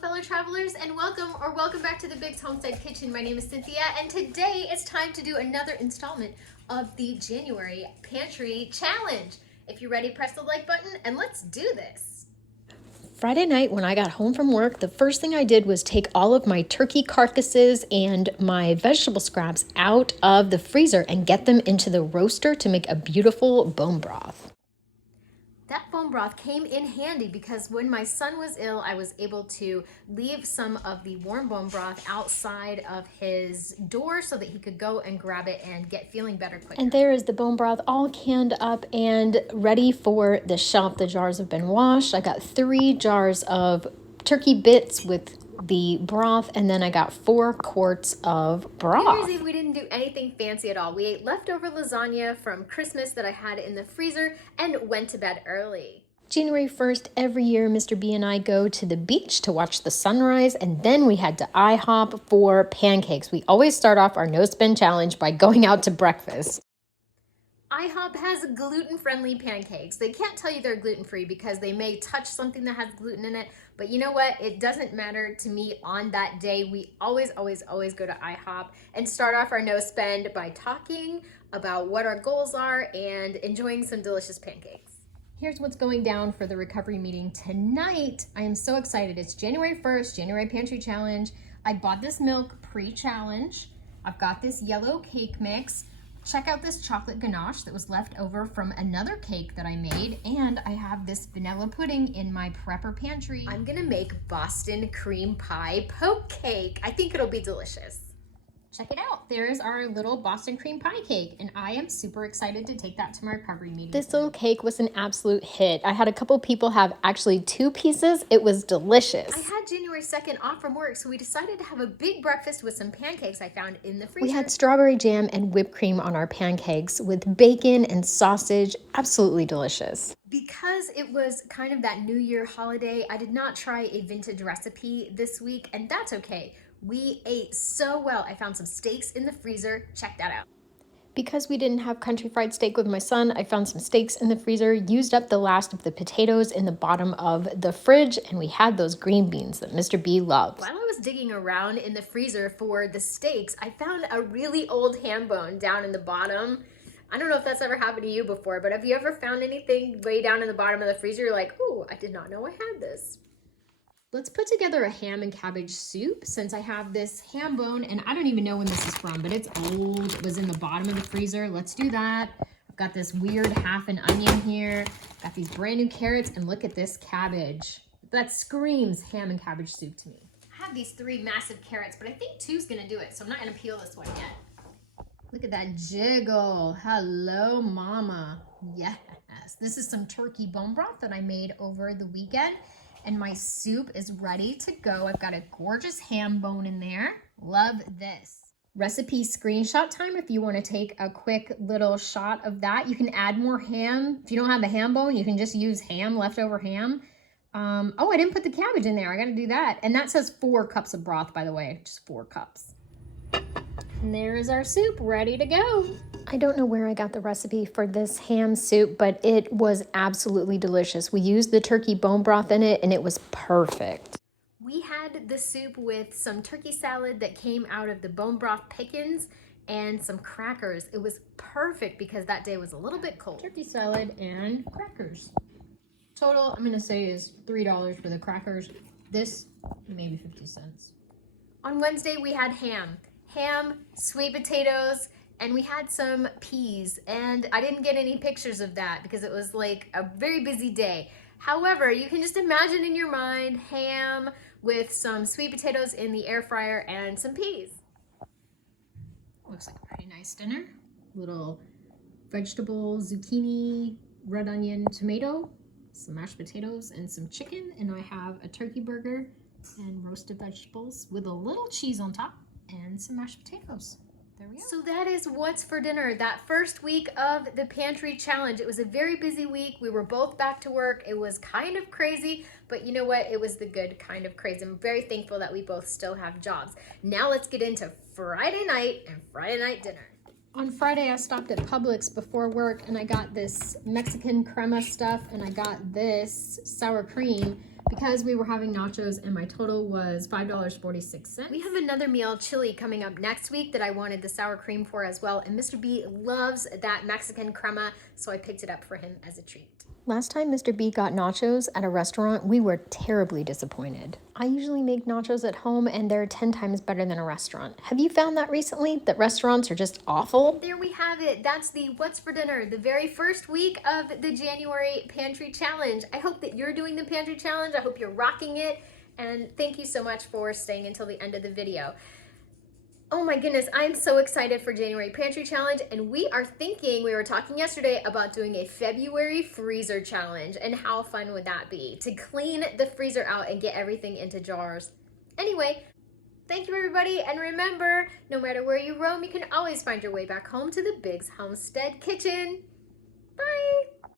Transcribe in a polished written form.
fellow travelers, and welcome back to the Biggs Homestead Kitchen. My name is Cynthia, and today it's time to do another installment of the January Pantry Challenge. If you're ready, press the like button and let's do this. Friday night when I got home from work, the first thing I did was take all of my turkey carcasses and my vegetable scraps out of the freezer and get them into the roaster to make a beautiful bone broth. That bone broth came in handy because when my son was ill, I was able to leave some of the warm bone broth outside of his door so that he could go and grab it and get feeling better quicker. And there is the bone broth all canned up and ready for the shelf. The jars have been washed. I got 3 jars of turkey bits with the broth, and then I got 4 quarts of broth. New Year's Eve, we didn't do anything fancy at all. We ate leftover lasagna from Christmas that I had in the freezer and went to bed early. January 1st, every year, Mr. B and I go to the beach to watch the sunrise, and then we head to IHOP for pancakes. We always start off our no-spin challenge by going out to breakfast. IHOP has gluten-friendly pancakes. They can't tell you they're gluten-free because they may touch something that has gluten in it, but you know what? It doesn't matter to me on that day. We always go to IHOP and start off our no spend by talking about what our goals are and enjoying some delicious pancakes. Here's what's going down for the recovery meeting tonight. I am so excited. It's January 1st, January Pantry Challenge. I bought this milk pre-challenge. I've got this yellow cake mix. Check out this chocolate ganache that was left over from another cake that I made, and I have this vanilla pudding in my prepper pantry. I'm gonna make Boston cream pie poke cake. I think it'll be delicious. Check it out. There is our little Boston cream pie cake, and I am super excited to take that to my recovery meeting. This little cake was an absolute hit. I had a couple people have actually 2 pieces. It was delicious. I had January 2nd off from work, so we decided to have a big breakfast with some pancakes I found in the freezer. We had strawberry jam and whipped cream on our pancakes with bacon and sausage. Absolutely delicious. Because it was kind of that New Year holiday, I did not try a vintage recipe this week, and that's okay. We ate so well. I found some steaks in the freezer. Check that out. Because we didn't have country fried steak with my son, I found some steaks in the freezer, used up the last of the potatoes in the bottom of the fridge, and we had those green beans that Mr. B loves. While I was digging around in the freezer for the steaks, I found a really old ham bone down in the bottom. I don't know if that's ever happened to you before, but have you ever found anything way down in the bottom of the freezer? You're like, oh, I did not know I had this. Let's put together a ham and cabbage soup since I have this ham bone, and I don't even know when this is from, but it's old. It was in the bottom of the freezer. Let's do that. I've got this weird half an onion here. Got these brand new carrots, and look at this cabbage. That screams ham and cabbage soup to me. I have these 3 massive carrots, but I think 2's gonna do it, so I'm not gonna peel this one yet. Look at that jiggle. Hello, mama. Yes. This is some turkey bone broth that I made over the weekend. And my soup is ready to go. I've got a gorgeous ham bone in there. Love this. Recipe screenshot time if you want to take a quick little shot of that. You can add more ham. If you don't have the ham bone, you can just use ham, leftover ham. Oh, I didn't put the cabbage in there. I got to do that. And that says 4 cups of broth, by the way. Just 4 cups. And there is our soup ready to go. I don't know where I got the recipe for this ham soup, but it was absolutely delicious. We used the turkey bone broth in it, and it was perfect. We had the soup with some turkey salad that came out of the bone broth pickings and some crackers. It was perfect because that day was a little bit cold. Turkey salad and crackers. Total, I'm gonna say, is $3 for the crackers. This, maybe 50 cents. On Wednesday, we had ham, sweet potatoes, and we had some peas, and I didn't get any pictures of that because it was like a very busy day. However, you can just imagine in your mind ham with some sweet potatoes in the air fryer and some peas. Looks like a pretty nice dinner. Little vegetable, zucchini, red onion, tomato, some mashed potatoes, and some chicken, and I have a turkey burger and roasted vegetables with a little cheese on top and some mashed potatoes. There we go. So that is what's for dinner. That first week of the Pantry Challenge. It was a very busy week. We were both back to work. It was kind of crazy, but you know what? It was the good kind of crazy. I'm very thankful that we both still have jobs. Now let's get into Friday night and Friday night dinner. On Friday, I stopped at Publix before work and I got this Mexican crema stuff and I got this sour cream because we were having nachos and my total was $5.46. We have another meal, chili, coming up next week that I wanted the sour cream for as well. And Mr. B loves that Mexican crema, so I picked it up for him as a treat. Last time Mr. B got nachos at a restaurant, we were terribly disappointed. I usually make nachos at home and they're 10 times better than a restaurant. Have you found that recently? That restaurants are just awful? There we have it. That's the What's for Dinner, the very first week of the January Pantry Challenge. I hope that you're doing the Pantry Challenge. I hope you're rocking it. And thank you so much for staying until the end of the video. Oh my goodness, I'm so excited for January Pantry Challenge, and we were talking yesterday about doing a February freezer challenge, and how fun would that be to clean the freezer out and get everything into jars. Anyway, thank you everybody, and remember, no matter where you roam, you can always find your way back home to the Biggs Homestead Kitchen. Bye!